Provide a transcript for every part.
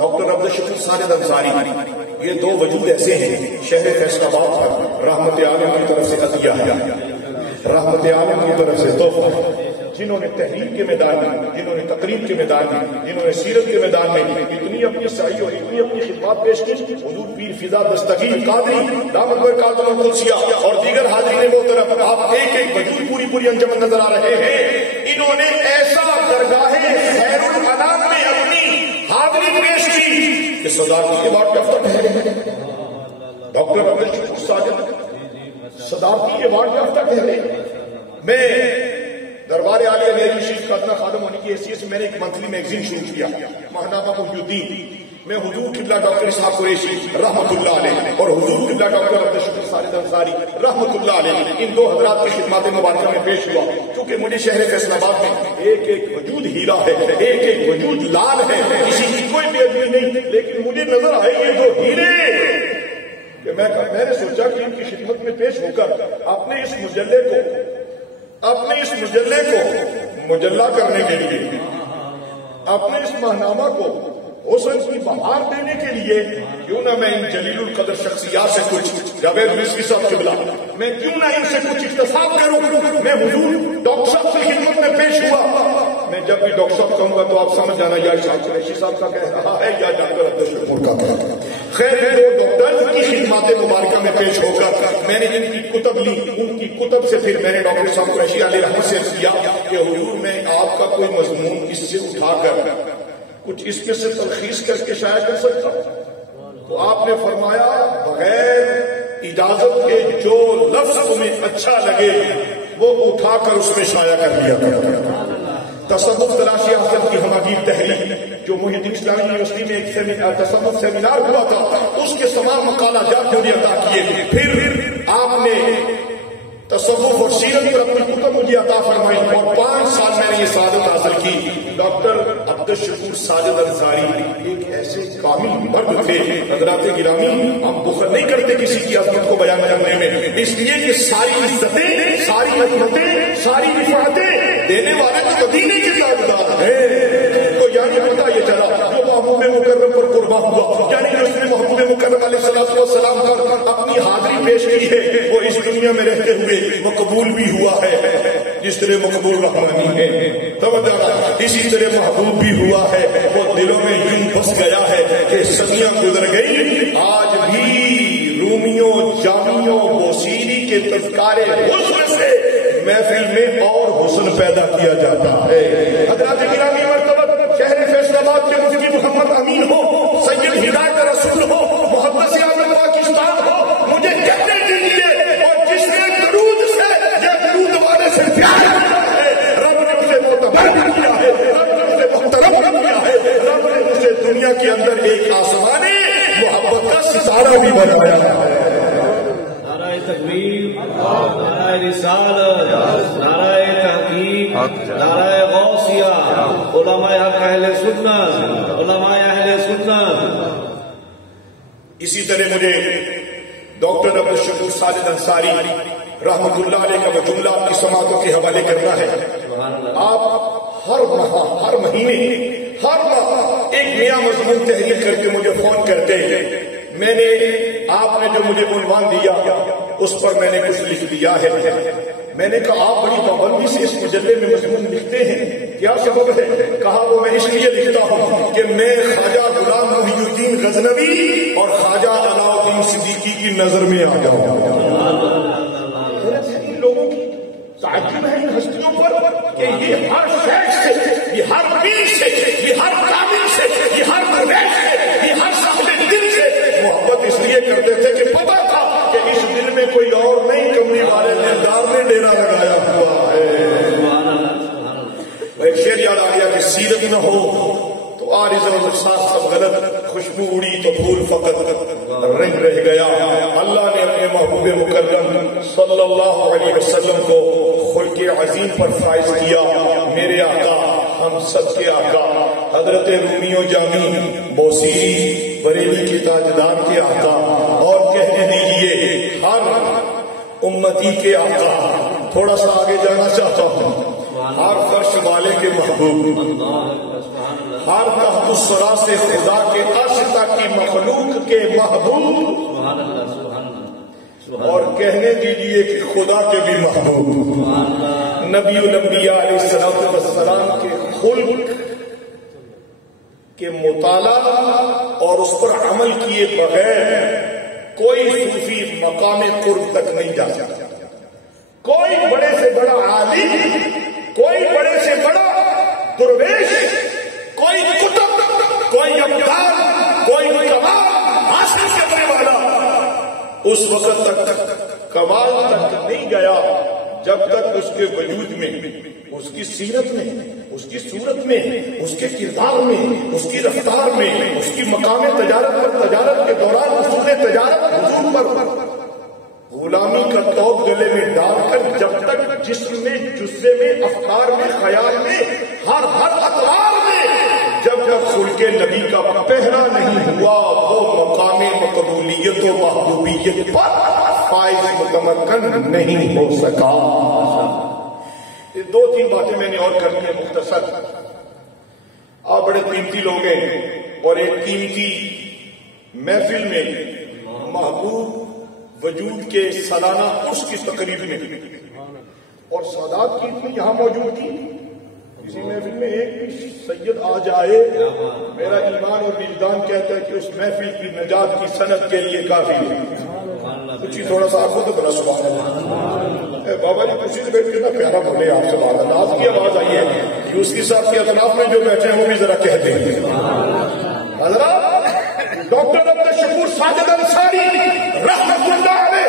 Doctor Abdul Shakoor Sajid Ansari, یہ دو وجود ایسے ہیں شہر فیصل آباد پر رحمت عالم کی طرف سے عطیہ ہے، رحمت عالم کی طرف سے تحفہ ہے، جنہوں نے تحریر کے میدان میں، جنہوں نے تقریر کے میدان میں، جنہوں نے سیرت کے میدان میں اتنی اپنی سعی اور اتنی اپنی خدمات پیش کی. حضور پیر فضا دستگیر قادری دامت برکاتہ القدسیہ اور دیگر حاضرین محترم، آپ ایک ایک وجود پوری پوری انجمن نظر آ رہے ہیں. انہوں نے ایسا درگاہ خیر الانام میں اپنی حاضری پیش کی کہ صدارتی ایوارڈ یافتہ ٹھہرے ہیں. ڈاکٹر عبدالشکور ساجد صدارتی ایوارڈ یافتہ ٹھہرے. میں دربار عالیہ میری شریف کا اتنا خادم ہونے کی حیثیت سے میں نے ایک منتھلی میگزین شروع کیا، ماہنامہ محی الدین. میں حضور قبلہ ڈاکٹر اسحاق قریشی رحمۃ اللہ علیہ اور حضور قبلہ ڈاکٹر عبدالشکور ساجد انصاری رحمۃ اللہ علیہ، ان دو حضرات کی خدمات مبارکہ میں پیش ہوا. کیونکہ مجھے شہر فیصل آباد میں ایک ایک وجود ہیرا ہے، ایک ایک وجود لال ہے، کسی کی کوئی بے ادبی نہیں، لیکن مجھے نظر آئے یہ دو ہیرے کہ میں نے سوچا کہ ان کی خدمت میں پیش ہو کر اپنے اس مجلے کو مجلہ کرنے کے لیے، اپنے اس ماہنامہ کو حسن کی بہار دینے کے لیے کیوں نہ میں ان جلیل القدر شخصیات سے کچھ، جاوید مصری صاحب قبلہ، میں کیوں نہ ان سے کچھ اختصاص کروں. میں حضور ڈاکٹر صاحب کی خدمت میں پیش ہوا. میں جب بھی ڈاکٹر صاحب کہوں گا تو آپ سمجھ جانا یا اسحاق قریشی صاحب کا کہہ رہا ہے یا ڈاکٹر عبدالشکور کا کہہ رہا ہے. خیر، دو ڈاکٹر کی خدمات مبارکہ میں پیش ہو کر میں نے جن کی کتب لی، ان کی کتب سے پھر میں نے ڈاکٹر صاحب قریشی علیہ رحمت سے کیا کہ حضور میں آپ کا کوئی مضمون اس سے اٹھا کر کچھ اس میں سے تلخیص کر کے شائع کر سکتا ہوں. تو آپ نے فرمایا بغیر اجازت کے جو لفظ تمہیں اچھا لگے وہ اٹھا کر اس میں شائع کر دیا کرتا. تصوف تلاشی حاصل کی ہماگیر تحریر جو محی الدین اسلامی یونیورسٹی میں ایک تصوف سیمینار ہوا تھا، اس کے تمام مقالہ جات مجھے عطا کیے. پھر آپ نے تصوف اور سیرت پر اپنی کتب مجھے عطا فرمائی اور 5 سال میں نے یہ سعادت حاصل کی. ڈاکٹر عبدالشکور ساجد انصاری ایک ایسے کامل مرد تھے. حضرات گرامی، ہم بخل نہیں کرتے کسی کی عظمت کو بیان کرنے میں، اس لیے کہ ساری عزتیں، ساری عظمتیں، ساری رفعتیں دینے والے تو مدینے کے تاجدار ہیں. تو یعنی پتہ یہ چلا جو محبوب مکرم پر قربان ہوا، یعنی جو اس نے محبوب مکرم علیہ السلام پر اپنی حاضری پیش کی ہے، وہ اس دنیا میں رہتے ہوئے مقبول بھی ہوا ہے. جس طرح مقبول رحمانی ہے اسی طرح محبوب بھی ہوا ہے. وہ دلوں میں یوں بس گیا ہے کہ صدیاں گزر گئی، آج بھی رومیوں، جامیوں، بوسیری کے تذکارے حسن سے محفل میں اور حسن پیدا کیا جاتا ہے. حضرات گرامی مرتبہ شہر فیصل آباد کے مفتی محمد امین ہو، سید ہدایت رسول ہو، محدث اعظم پاکستان ہو، مجھے کہنے دیجیے اور جس نے درود سے یا درود والے سے پیار کیا ہے، رب نے اسے معتبر کیا ہے، رب نے اسے محترم کیا ہے، رب نے اسے دنیا کے اندر ایک آسمانی محبت کا ستارہ بھی بنایا ہے. نعرہ تکبیر، نعرہ رسالت، نعرہ تحقیق، نعرہ غوثیہ، علماء حق اہل سنت، علماء اہل سنت. اسی طرح مجھے ڈاکٹر عبدالشکور ساجد انصاری رحمۃ اللہ علیہ کا وہ جملہ آپ کی سماعتوں کے حوالے کرنا ہے. آپ ہر مہینے ہر ماہ ایک نیا مضمون تحریر کر کے مجھے فون کرتے ہیں. میں نے آپ نے جو مجھے عنوان دیا اس پر میں نے کچھ لکھ دیا ہے. میں نے کہا آپ بڑی پابندی سے اس مجلے میں مضمون لکھتے ہیں، کیا سبب ہے؟ کہا وہ میں اس لیے لکھتا ہوں کہ میں خواجہ غلام محی الدین غزنوی اور خواجہ علاؤالدین صدیقی کی نظر میں آ جاؤں. ان لوگوں کی تعجب ہے ان ہستیوں پر کہ یہ ہر شیخ سے، یہ ہر پیر سے، یہ ہر کامل سے، یہ ہر درویش سے، یہ ہر صاحب دل سے محبت اس لیے کرتے تھے کہ پتہ تھا کہ اس دل میں کوئی اور نہیں، کملی والے دلدار نے ڈیرا لگایا ہوا ہے. ایک شعر یاد آ گیا کہ سیرت نہ ہو تو عارض و احساس سب غلط، خوشبو اڑی تو پھول فقط رنگ رہ گیا. اللہ نے اپنے محبوب مکرم صلی اللہ علیہ وسلم کو خلق عظیم پر فائز کیا. میرے آقا، ہم سب کے آقا حضرت رومی و جامی بوسیری بریلی کے تاجدار کے آقا، اور کہنے دیجیے ہر امتی کے آقا. تھوڑا سا آگے جانا چاہتا ہوں. ہر فرش والے کے محبوب، ہر تحت الثری سے خدا کے عرش تک کی مخلوق کے محبوب، سبحان اللہ، سبحان اللہ، اور کہنے دیجیے کہ خدا کے بھی محبوب، نبی الانبیاء علیہ السلام کے خلق کے مطالعہ اور اس پر عمل کیے بغیر کوئی صوفی مقام قرب تک نہیں جا سکتا۔ کوئی بڑے سے بڑا عالم، کوئی بڑے سے بڑا درویش، کوئی کتب، کوئی ابدال، کوئی کمال حاصل کرنے والا اس وقت تک کمال تک نہیں گیا جب تک اس کے وجود میں، اس کی سیرت میں، اس کی صورت میں، اس کے کردار میں، اس کی رفتار میں، اس کی مقام تجارت پر، تجارت کے دوران اصول تجارت حضور پر غلامی کا توق گلے میں ڈال کر جب تک جسم میں، جزے میں، افکار میں، خیال میں، ہر اطوار میں جب تک خلق نبی کا پہرا نہیں ہوا وہ مقام مقبولیت و محبوبیت پر فائز متمکن نہیں ہو سکا۔ یہ دو تین باتیں میں نے اور کرنی ہے مختصر۔ آپ بڑے قیمتی لوگ ہیں اور ایک قیمتی محفل میں محبوب وجود کے سالانہ اس کی تقریب میں اور سادات کی اتنی یہاں موجود تھی، کسی محفل میں ایک بھی سید آ جائے میرا ایمان اور وجدان کہتا ہے کہ اس محفل کی نجات کی صنعت کے لیے کافی ہے۔ کچھ ہی تھوڑا سا آپ کو تو بڑا سبحان اللہ، بابا جی کسی سے بیٹھ کے نا پیارا بولے آپ سے بات آواز کی آواز آئی ہے، یوسفی صاحب کے اطراف میں جو بیٹھے ہیں وہ بھی ذرا کہتے ہیں۔ حضرات ڈاکٹر عبد الشکور ساجد انصاری رحمت اللہ علیہ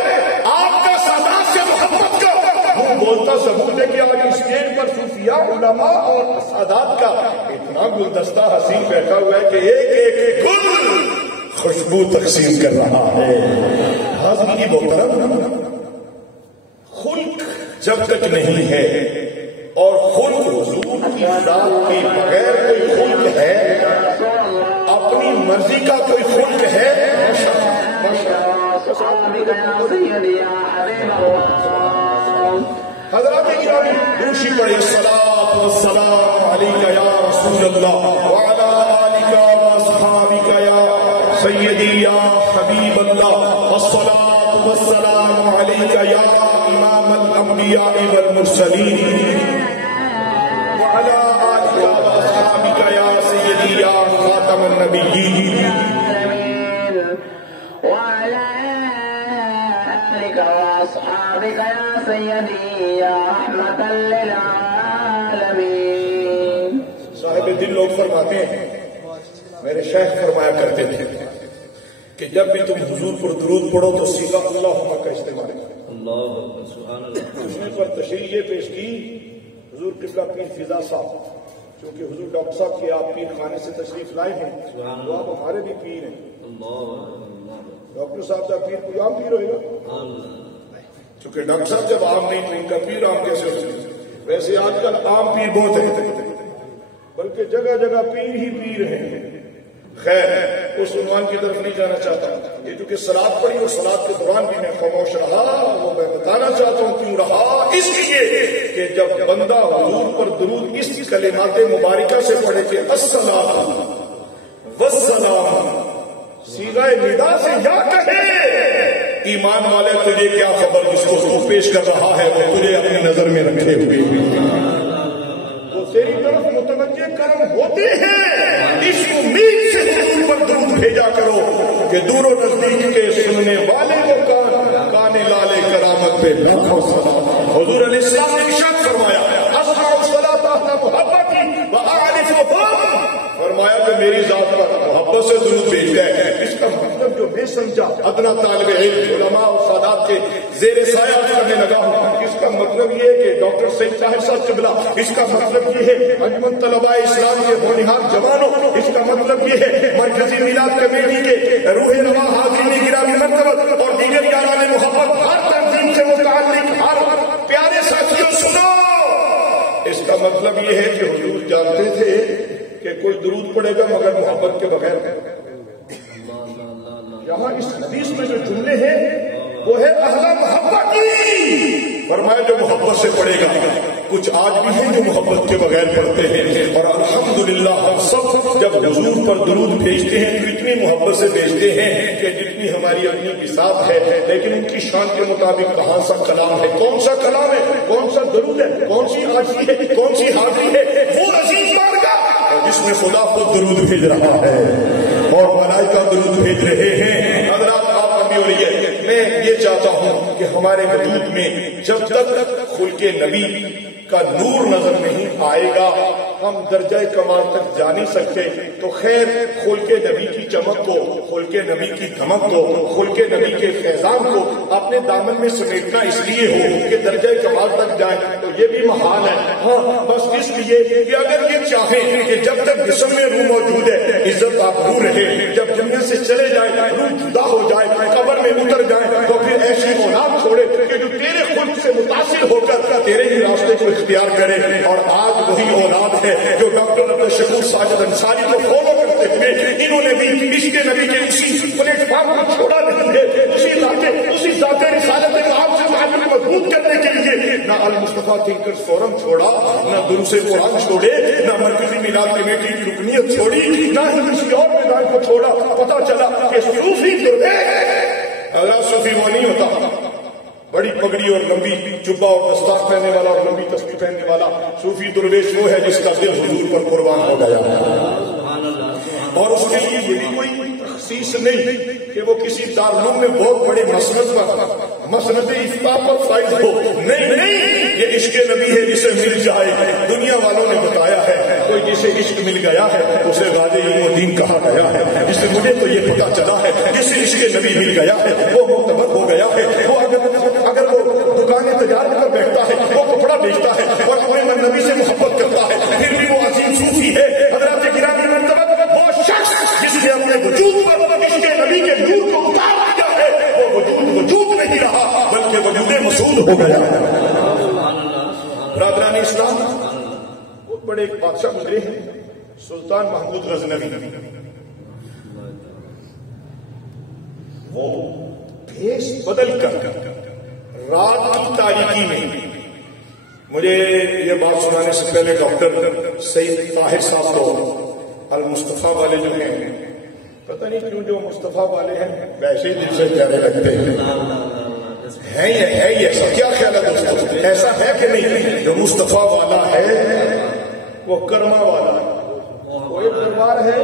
آپ کا سادات سے محبت کا وہ بولتا ثبوت ہے کہ آج اسٹیج پر صوفیاء، علماء اور سادات کا اتنا گلدستہ حسین بیٹھا ہوا ہے کہ ایک ایک گل خوشبو تقسیم کر رہا ہے۔ حاضر کی محترم، خلق جب تک نہیں ہے اور خلق حضور کی ذات کے بغیر کوئی خلق ہے، اپنی مرضی کا کوئی خلق ہے، حضرات گرامی دوشی پڑھے الصلاۃ والسلام علیک یا رسول اللہ وعلی آلک واصحابک یا سیدی یا حبیب اللہ، والصلاۃ والسلام علیک یا امام الانبیاء والمرسلین وعلی آلک واصحابک یا سیدی یا خاتم النبیین وعلى آلك وأصحابك يا سيدي يا رحمة للعالمين۔ صاحب دل لوگ فرماتے ہیں، میرے شیخ فرمایا کرتے تھے کہ جب بھی تم حضور پر درود پڑھو تو سیدھا اللہم کا استعمال کرو۔ اللہ سبحان اللہ۔ اس نے پر تشریح یہ پیش کی حضور قبلہ پیر فضا صاحب، چونکہ حضور ڈاکٹر صاحب کے آپ پیر خانے سے تشریف لائے ہیں تو آپ ہمارے بھی پیر ہیں۔ ڈاکٹر صاحب کا پیر کوئی عام پیر ہوئے گا؟ چونکہ ڈاکٹر صاحب جب عام نہیں تو ان کا پیر عام کیسے ہو سکتا؟ ویسے آج کل عام پیر بہت ہیں، بلکہ جگہ جگہ پیر ہی پیر ہیں۔ خیر اس عنوان کی طرف نہیں جانا چاہتا، یہ چونکہ سلاد پڑھی اور سلاد کے دوران بھی میں خاموش رہا، وہ میں بتانا چاہتا ہوں کیوں رہا، اس لیے کہ جب بندہ حضور پر درود اس کلمات مبارکہ سے پڑھے کہ السلام والسلام صیغہ ندا سے یا کہے، ایمان والے تجھے کیا خبر، جس کو تو پیش کر رہا ہے وہ تجھے اپنی نظر میں رکھے ہوئے وہ تیری طرف متوجہ کرم ہوتے ہیں، اس امید سے حضور پر درود بھیجا کرو کہ دور و نزدیک کے سننے والے وہ کان لالے کرامت پہ لاکھوں سلام۔ حضور علیہ السلام نے ارشاد فرمایا اسمع الصلاۃ محبتی واعرفهم، فرمایا کہ میری ذات پر محبت سے درود بھیجتا ہے۔ اس کا مطلب جو میں سمجھا ادنا طالب علم علماء اور سادات کے زیر سایہ کرنے لگا ہوں، اس کا مطلب یہ ہے کہ ڈاکٹر سید طاہر صاحب قبلہ، اس کا مطلب یہ ہے انجمن طلباء اسلام کے ہونہار جوانوں، اس کا مطلب یہ ہے مرکزی میلاد کمیٹی کے روح رواں حاضرین گرامی مرتبت اور دیگر یاران محبت، ہر تنظیم سے متعلق ہر پیارے ساتھیوں سنو، اس کا مطلب یہ ہے کہ حضور جانتے تھے کہ کوئی درود پڑے گا مگر محبت کے بغیر۔ یہاں اس حدیث میں جو جملے ہیں وہ ہے اہل محبت کی، فرمایا جو محبت سے پڑے گا کچھ آج بھی ہیں جو محبت کے بغیر پڑھتے ہیں، اور الحمدللہ ہم سب جب حضور پر درود بھیجتے ہیں تو اتنی محبت سے بھیجتے ہیں کہ جتنی ہماری اپنی بساط ہے، لیکن ان کی شان کے مطابق کہاں سا کلام ہے، کون سا کلام ہے، کون سا درود ہے، کون سی عاجزی ہے، کون سی حاضری ہے، وہ عظیم بارگاہ جس میں خدا خود درود بھیج رہا ہے اور ملائکہ درود بھیج رہے ہیں۔ حضرات آپ ابھی ہو رہی ہے، میں یہ چاہتا ہوں کہ ہمارے وجود میں جب تک خلق نبی کا نور نظر نہیں آئے گا ہم درجہ کمال تک جا نہیں سکتے۔ تو خیر خلق نبی کی چمک کو، خلق نبی کی دھمک کو، خلق نبی کے فیضان کو اپنے دامن میں سمیٹنا اس لیے ہو کہ درجہ کمال تک جائیں تو یہ بھی محال ہے۔ ہاں بس اس لیے کہ اگر یہ چاہیں کہ جب تک جسم میں روح موجود ہے عزت آپ دور رہے، جب دنیا سے چلے جائے روح جدا ہو جائے، قبر میں اتر جائے، تو پھر ایسی اولاد چھوڑے کہ جو تیرے خلق سے متاثر ہو کر تیرے ہی راستے کو اختیار کرے۔ اور آج وہی اولاد ہے جو ڈاکٹر عبدالشکور ساجد انصاری کو فالو کرتے ہوئے انہوں نے بھی عشق نبی کے اسی پلیٹ فارم کو چھوڑا نہیں ہے، اسی ذات رسالت عام سے تعلق مضبوط کرنے کے لیے نہ المصطفیٰ تھنکرز فورم چھوڑا، نہ دروس قرآن چھوڑے، نہ مرکزی میلاد کمیٹی کی رکنیت چھوڑی، نہ ہی کسی اور میدان کو چھوڑا۔ پتا چلا کہ صوفی جو ہے اگر صوفی وہ نہیں ہوتا بڑی پگڑی اور لمبی جبہ اور دستار پہننے والا اور لمبی تسبیح پہننے والا، صوفی درویش وہ ہے جس کا دل حضور پر قربان ہو گیا اور اس کے لیے یہ بھی کوئی تخصیص نہیں کہ وہ کسی دارالعلوم میں بہت بڑے مسند پر مسند افتاء پر فائز ہو، نہیں، یہ عشق نبی ہے جسے مل جائے۔ دنیا والوں نے بتایا ہے کوئی جسے عشق مل گیا ہے اسے غازی علم و دین کہا گیا ہے، جسے مجھے تو یہ پتا چلا ہے جسے عشق نبی مل گیا ہے وہ معتبر ہو گیا ہے۔ وہ اگر وہ دکانیں تجارت پر بیٹھتا ہے، وہ کپڑا بیچتا ہے اور اپنے نبی سے محبت کرتا ہے، پھر بھی وہ عظیم صوفی ہے۔ حضرات گرامی مرتبہ وہ شخص جس نے اپنے وجود پر عشق نبی کے نور کو اتار دیا ہے وہ وجود نہیں رہا بلکہ وجود مسعود ہو گیا۔ برادران اسلام بہت بڑے ایک بادشاہ گزرے ہیں سلطان محمود غزنوی، وہ بھیس بدل کر رات کی تاریکی میں، مجھے یہ بات سنانے سے پہلے ڈاکٹر سید طاہر صاحب کو المصطفیٰ والے جو ہیں، پتہ نہیں کیوں جو مصطفیٰ والے ہیں ویسے ہی دل سے پیارے لگتے ہیں یہ ایسا کیا خیال ہے دوستوں؟ ایسا ہے کہ نہیں جو مصطفیٰ والا ہے وہ کرما والا ہے؟ وہ ایک دربار ہے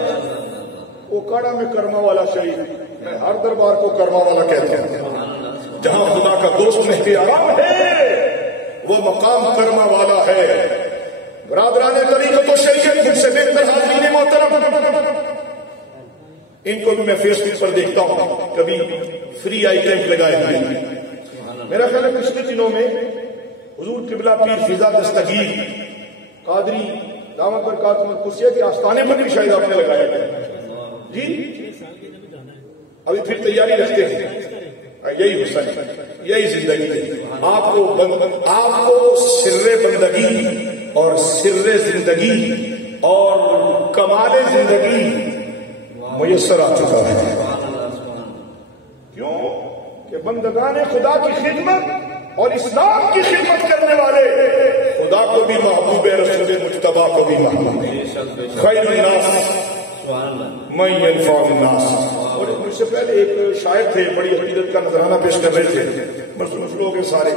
وہ کاڑا میں کرما والا شریف، میں ہر دربار کو کرما والا کہتا ہوں۔ جہاں خدا کا دوست مہدی آرام ہے وہ مقام کرما والا ہے۔ برادران طریقت و شریعت جن سے بہتر حاضرین محترم، ان کو بھی میں فیس بک پر دیکھتا ہوں، کبھی فری آئی کیمپ لگائے ہوئے ہیں۔ میرا خیال ہے پچھلے دنوں میں حضور قبلہ پیر فضا دستگیر قادری دامت برکاتہ القدسیہ کے آستانے پر بھی شاید آپ نے لگایا گیا جی، ابھی پھر تیاری رکھتے ہیں۔ یہی حسن ہے، یہی زندگی ہے۔ آپ کو سر بندگی اور سر زندگی اور کمال زندگی میسر آ چکا ہے۔ کیوں کہ بندگان خدا کی خدمت اور اسلام کی خدمت کرنے والے خدا کو بھی محبوب ہے، رسول مجتبیٰ کو بھی محبوب ہے۔ خیر الناس من ينفع الناس۔ اور مجھ سے پہلے ایک شاعر تھے، بڑی عقیدت کا نذرانہ پیش کر رہے تھے، مصروف لوگ ہیں سارے،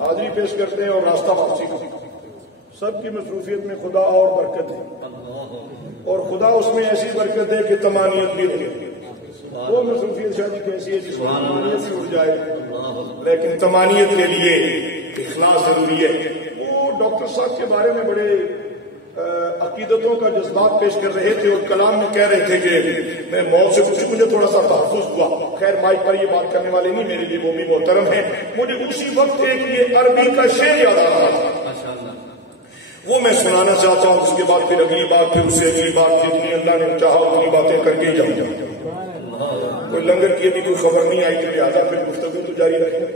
حاضری پیش کرتے ہیں اور راستہ واپسی کا، سب کی مصروفیت میں خدا اور برکت ہے، اور خدا اس میں ایسی برکت ہے کہ تمانیت بھی رہے۔ وہ مصروفیت شادی کیسی ہے جس میں تمانیت بھی اڑ جائے، لیکن تمانیت کے لیے اخلاص ضروری ہے۔ وہ ڈاکٹر صاحب کے بارے میں بڑے عقیدتوں کا جذبات پیش کر رہے تھے اور کلام میں کہہ رہے تھے کہ میں موت سے کچھ مجھے تھوڑا سا تحفظ ہوا۔ خیر مائک پر یہ بات کرنے والے نہیں، میرے لیے وہ بھی محترم ہے۔ مجھے اسی وقت ایک یہ عربی کا شعر یاد آ رہا تھا، وہ میں سنانا چاہتا ہوں۔ اس کے بعد پھر اگلی بات، پھر اس سے اگلی بات، جتنی اللہ نے چاہا اتنی باتیں کر کے جاؤں۔ کوئی لنگر کی بھی کوئی خبر نہیں آئی تو لہٰذا پھر گفتگو تو جاری رکھیں۔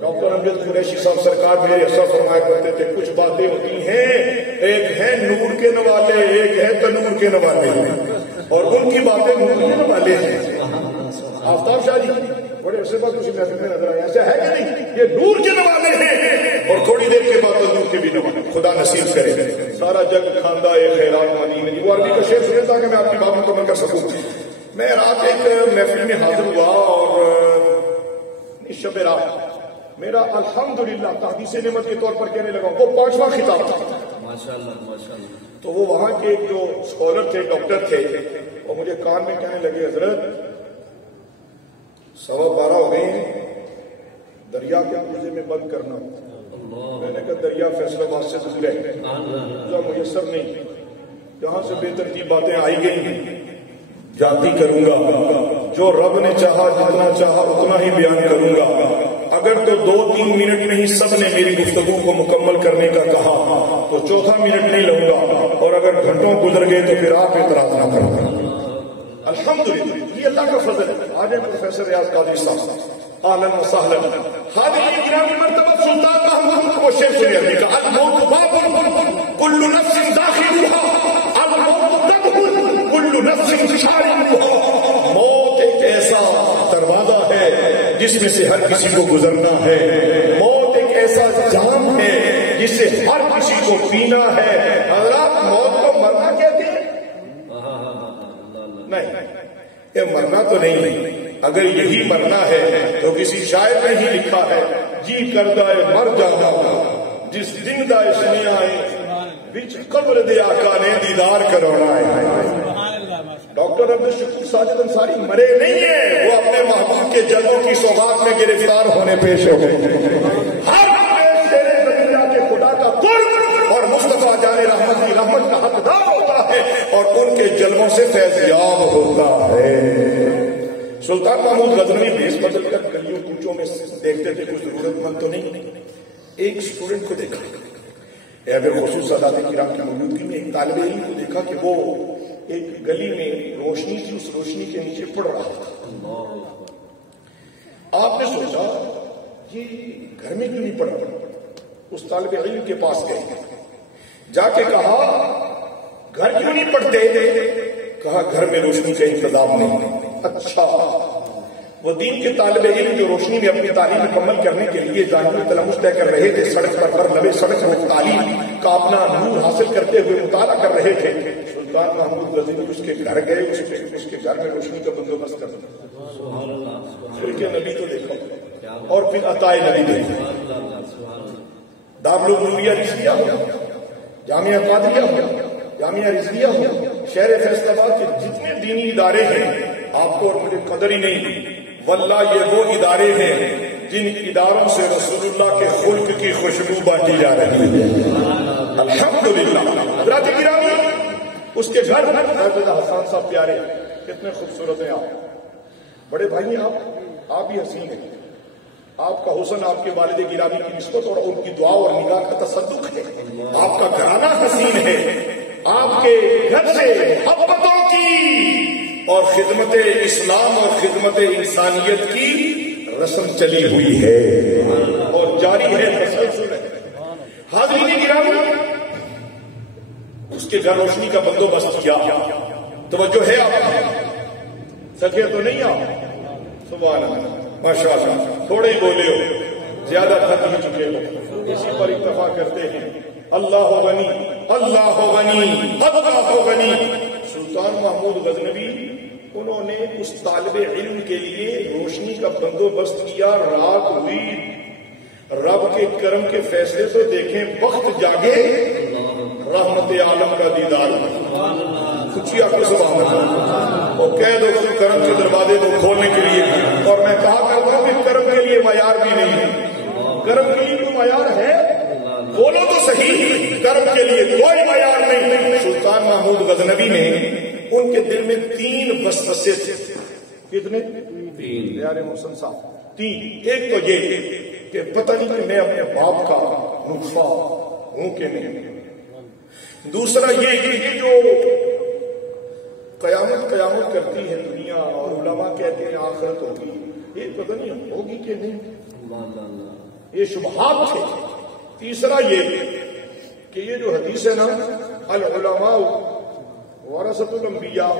ڈاکٹر امجد قریشی صاحب سرکار میرے ایسا فرمایا کرتے تھے، کچھ باتیں ہوتی ہیں ایک ہے نور کے نوالے، ایک ہے تنور کے نوالے، اور ان کی باتیں نور کے نوالے ہیں۔ آفتاب شاہ جی بڑے عرصے بعد اسی محفل میں نظر آیا. ایسا ہے کہ نہیں؟ یہ نور کے نوالے ہیں اور تھوڑی دیر کے بعد نور کے بھی نوالے. خدا نصیب کرے سارا جگ کھاندہ خیرات مدینے. وہ عربی کا شعر سنے تاکہ میں آپ کی بات مکمل کر سکوں. میں رات ایک محفل میں حاضر ہوا اور شب رات میرا الحمدللہ تحدیث نعمت کے طور پر کہنے لگا. وہ 5واں خطاب تھا. ماشاءاللہ ماشاءاللہ. تو وہ وہاں کے ایک جو اسکالر تھے، ڈاکٹر تھے، وہ مجھے کان میں کہنے لگے حضرت 12:15 ہو گئے ہیں، دریا کے کوزے میں بند کرنا. میں نے کہا دریا فیصل آباد سے دور ہے، میسر نہیں. جہاں سے بے ترتیب باتیں آئی گئی جاتی کروں گا. جو رب نے چاہا جتنا چاہا اتنا ہی بیان کروں گا. اگر تو 2-3 منٹ میں ہی سب نے میری گفتگو کو مکمل کرنے کا کہا تو 4تھا منٹ نہیں لوں گا، اور اگر گھنٹوں گزر گئے تو پھر آپ اعتراض نہ کرنا. الحمدللہ یہ اللہ کا فضل ہے. آج ہے پروفیسر ریاض قادری صاحب، اہلا و سہلا. حاضرین گرامی مرتبہ سلطان محمود کو شعر سنیے کا الموت باب کل نفس داخلها الموت دب کل نفس شاربها. موت ایک ایسا دروازہ ہے جس میں سے ہر کسی کو گزرنا ہے. موت ایک ایسا جام ہے جس سے ہر کسی کو پینا ہے. حضرات موت کو مرنا کہتے ہیں؟ نہیں، یہ مرنا تو نہیں ہے. اگر یہی مرنا ہے تو کسی شاعر نے ہی لکھا ہے جی کردہ مر جانا جس دن دا سنے آئے بچ قبر دے آقا نے دیدار کرونا ہے. ڈاکٹر عبدالشکور ساجد انصاری مرے نہیں ہیں، وہ اپنے محبوب کے جلووں کی سوغات میں گرفتار ہونے پیش ہو گئے. ہر کے خدا کا قرب اور مصطفیٰ جان رحمت کی رحمت کا حقدار ہوتا ہے اور ان کے جلووں سے فیضیاب ہوتا ہے. سلطان محمود غزنوی بیس بدل کر گلیوں کوچوں میں دیکھتے تھے کوئی ضرورت مند تو نہیں. ایک اسٹوڈنٹ کو دیکھا، خصوص سادات کرام کی موجودگی میں ایک طالب علم کو دیکھا کہ وہ ایک گلی میں روشنی تھی، اس روشنی کے نیچے پڑ رہا تھا. آپ نے سوچا یہ گھر میں کیوں نہیں پڑ رہا. اس طالب علم کے پاس گئے، جا کے کہا گھر کیوں نہیں پڑھتے؟ کہا گھر میں روشنی کا انتظام نہیں. اچھا. وہ دین کے طالب علم جو روشنی میں اپنی تعلیم مکمل کرنے کے لیے ظاہری تلمس طے کر رہے تھے، سڑک پر لبے سڑک وہ تعلیم کا اپنا نور حاصل کرتے ہوئے مطالعہ کر رہے تھے. سلطان محمود غزنوی اس کے گھر گئے، اس کے گھر میں روشنی کا بندوبست کر دیا. پھر کے نبی تو دیکھا اور پھر عطائے نبی دیکھا. دارالعلوم رضویہ ہو، جامعہ قادریہ ہو، جامعہ رضویہ ہو، شہر فیصل آباد کے جتنے دینی ادارے ہیں آپ کو اور مجھے قدر ہی نہیں. واللہ یہ وہ ادارے ہیں جن اداروں سے رسول اللہ کے خلق کی خوشبو بانٹی جا رہی ہے. الحمدللہ. حضرات گرامی اس کے گھر حسان صاحب پیارے کتنے خوبصورت ہیں آپ، بڑے بھائی ہیں آپ بھی حسین ہیں. آپ کا حسن آپ کے والد گرامی کی نسبت اور ان کی دعا اور نگاہ کا تصدق ہے. آپ کا گھرانہ حسین ہے. آپ کے گھر سے محبتوں کی اور خدمت اسلام اور خدمت انسانیت کی رسم چلی ہوئی ہے اور جاری ہے، مسلسل ہے. حاضرین گرامی اس کے گھر روشنی کا بندوبست کیا. توجہ ہے آپ سکے تو نہیں آپ؟ سبحان اللہ، ماشاء اللہ. تھوڑے ہی بولے ہو، زیادہ تھک ہی چکے ہو. اسی پر اتفاق کرتے ہیں اللہ غنی اللہ غنی اللہ غنی. سلطان محمود غزنوی انہوں نے اس طالب علم کے لیے روشنی کا بندوبست کیا. رات ہوئی، رب کے کرم کے فیصلے تو دیکھیں، وقت جاگے رحمت عالم کا دیدار. کچھ آپ کو سبحان اللہ. وہ کہہ دو کہ کرم کے دروازے کو کھولنے کے لیے، اور میں کہا کرتا ہوں کہ کرم کے لیے معیار بھی نہیں ہے. کرم کے لیے کوئی معیار ہے؟ بولو تو صحیح. کرم کے لیے کوئی معیار نہیں. سلطان محمود غزنوی نے ان کے دل میں 3 وسوسے تھے. کتنے؟ 3 یار محسن صاحب 3. ایک تو یہ کہ پتہ نہیں کہ میں اپنے باپ کا نطفہ ہوں کہ نہیں. دوسرا یہ کہ جو قیامت کرتی ہے دنیا اور علماء کہتے ہیں آخرت ہوگی، یہ پتہ نہیں ہوگی کہ نہیں. یہ شبہات تھے. تیسرا یہ کہ یہ جو حدیث ہے نا العلماء ورثۃ الانبیاء،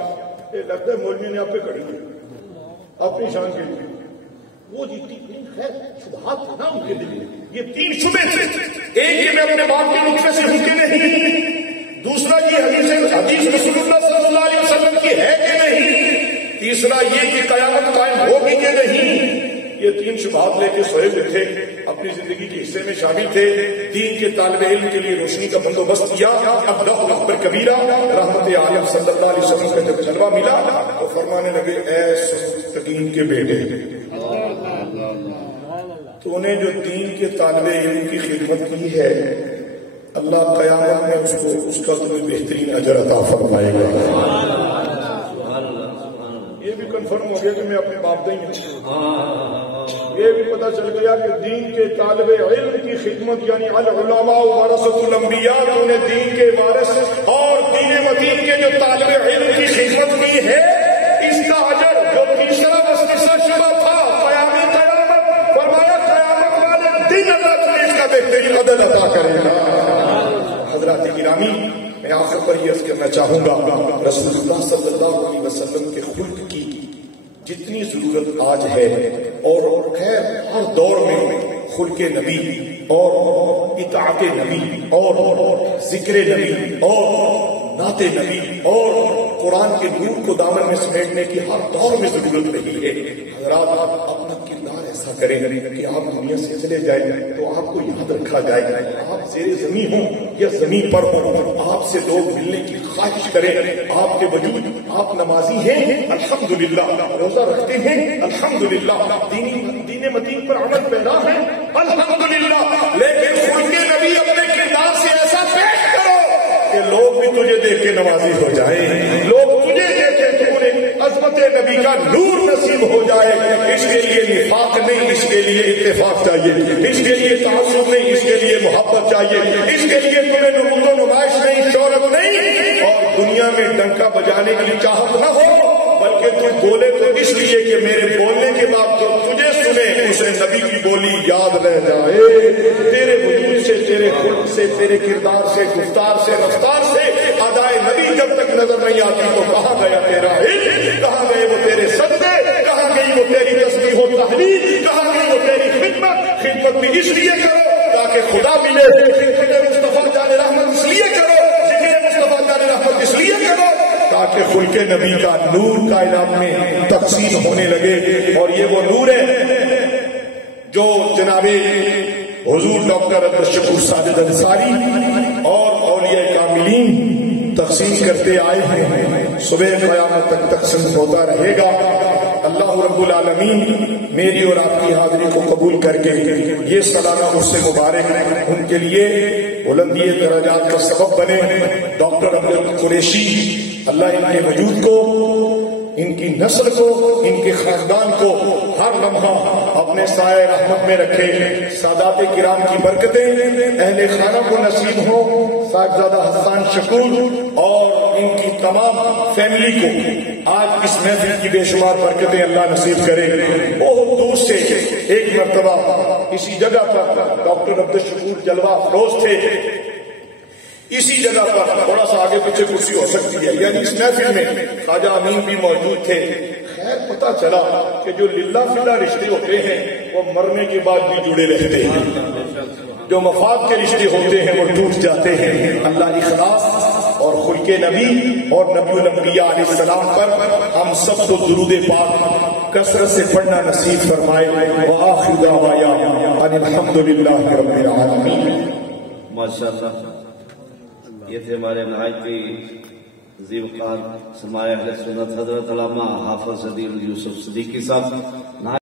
یہ لگتا ہے مولوی نے آپ پہ کھڑی ہے اپنی شان کے لیے. وہ جی تین خیر شبہات تھے نا ان کے دل میں، یہ تین شبے تھے. ایک یہ میں اپنے باپ کے نطفے سے ہوں کہ نہیں، دوسرا یہ حدیث رسول اللہ صلی اللہ علیہ وسلم کی ہے کہ نہیں، تیسرا یہ کہ قیامت قائم ہوگی کہ نہیں. یہ تین شبہات لے کے سوئے ہوئے تھے، اپنی زندگی کے حصے میں شامل تھے. دین کے طالب علم کے لیے روشنی کا بندوبست کیا. اب اکبر کبیرہ رحمت عالم صلی اللہ علیہ وسلم کا جب جلوہ ملا تو فرمانے لگے اے سبکتگین کے بیٹے، تو نے جو دین کے طالب علم کی خدمت کی ہے اللہ قیامت میں اس کا تمہیں بہترین اجر عطا فرمائے گا. یہ بھی کنفرم ہو گیا کہ میں اپنے باپ دیں ہوں. یہ بھی پتہ چل گیا کہ دین کے طالب علم کی خدمت یعنی العلماء ورثۃ الانبیاء، تو نے دین کے وارث اور دین متین کے جو طالب علم کی خدمت کی ہے اس کا اجر جو تیسرا وسیسہ شبہ تھا قیام قیامت، فرمایا قیامت والے دن اللہ تمہیں اس کا بہترین عدل عطا کرے گا. حضرات گرامی، میں آخر پر یہ عرض کرنا چاہوں گا رسول اللہ صلی اللہ علیہ وسلم کے خلق کی جتنی ضرورت آج ہے، اور خیر ہر دور میں خلق نبی اور اطاعت نبی اور ذکر نبی اور نعت نبی اور قرآن کے نور کو دامن میں سمیٹنے کی ہر دور میں ضرورت رہی ہے. حضرات اپنا کردار ایسا کریں کہ آپ دنیا سے چلے جائیں تو آپ کو یاد رکھا جائے. آپ زیر زمین ہوں یا زمین پر ہوں، آپ سے لوگ ملنے کی خواہش کریں. آپ کے وجود آپ نمازی ہیں الحمدللہ، روزہ رکھتے ہیں الحمدللہ، دین متین پر عمل پیرا ہے الحمدللہ، لیکن خلق نبی اپنے کردار سے ایسا پیش کرو کہ لوگ بھی تجھے دیکھ کے نمازی ہو جائیں، لوگ تجھے دیکھیں تو انہیں عظمت نبی کا نور نصیب ہو جائے. اس کے لیے نفاق نہیں، اس کے لیے اتفاق چاہیے، اس کے لیے تعصب نہیں، اس کے لیے محبت چاہیے، اس کے لیے تمہیں نمود و نمائش نہیں، شہرت نہیں، اور دنیا میں ڈنکا بجانے کی چاہت نہ ہو، بلکہ تم بولے تو اس لیے کہ میرے بولنے کے بعد جو تجھے سنے اسے نبی کی بولی یاد رہ جائے. تیرے وجود سے، تیرے خلق سے، تیرے کردار سے، گفتار سے، رفتار سے ادائے نبی جب تک نظر نہیں آتی تو کہاں گیا تیرا علم، کہاں گئے وہ تیرے صدقے، کہاں گئی وہ تیری تسبیح و تحلیل، کہاں گئی وہ تیری خدمت. خدمت بھی اس لیے کرو تاکہ خدا ملے، ذکر مصطفیٰ جان رحمت اس لیے کرو، ذکر مصطفیٰ جان رحمت اس لیے کرو تاکہ خلق نبی کا نور کائنات میں تقسیم ہونے لگے. اور یہ وہ نور ہے جو جناب حضور ڈاکٹر عبدالشکور ساجد انصاری اور اولیاء کاملین تقسیم کرتے آئے ہیں، صبح قیامت تک تقسیم ہوتا رہے گا. اللہ رب العالمین میری اور آپ کی حاضری کو قبول کر کے یہ سالانہ عرس مبارک ان کے لیے بلندی درجات کا سبب بنے. ڈاکٹر عبد قریشی اللہ ان کے وجود کو، ان کی نسل کو، ان کے خاندان کو ہر لمحہ اپنے سائے رحمت میں رکھے. سادات کرام کی برکتیں اہل خانہ کو نصیب ہوں. صاحبزادہ حسان شکور اور ان کی تمام فیملی کو آج اس محفل کی بے شمار برکتیں اللہ نصیب کرے. بہت دور سے ایک مرتبہ اسی جگہ پر ڈاکٹر عبدالشکور جلوہ افروز تھے. اسی جگہ پر تھوڑا سا آگے پیچھے کرسی ہو سکتی ہے، یعنی اس محفل میں خواجہ امین بھی موجود تھے. خیر پتہ چلا کہ جو للہ فلہ رشتے ہوتے ہیں وہ مرنے کے بعد بھی جڑے رہتے ہیں، جو مفاد کے رشتے ہوتے ہیں وہ ٹوٹ جاتے ہیں. اللہ اخلاص اور خلق نبی اور نبی الانبیاء علیہ السلام پر ہم سب کو درود پاک کثرت سے پڑھنا نصیب فرمائے. وآخر دعوانا ان الحمدللہ رب العالمین. ماشاءاللہ، یہ تھے ہمارے نہایت ہی عظیم قدر سرمایہ اہل سنت حضرت علامہ حافظ صدیق یوسف صدیقی صاحب.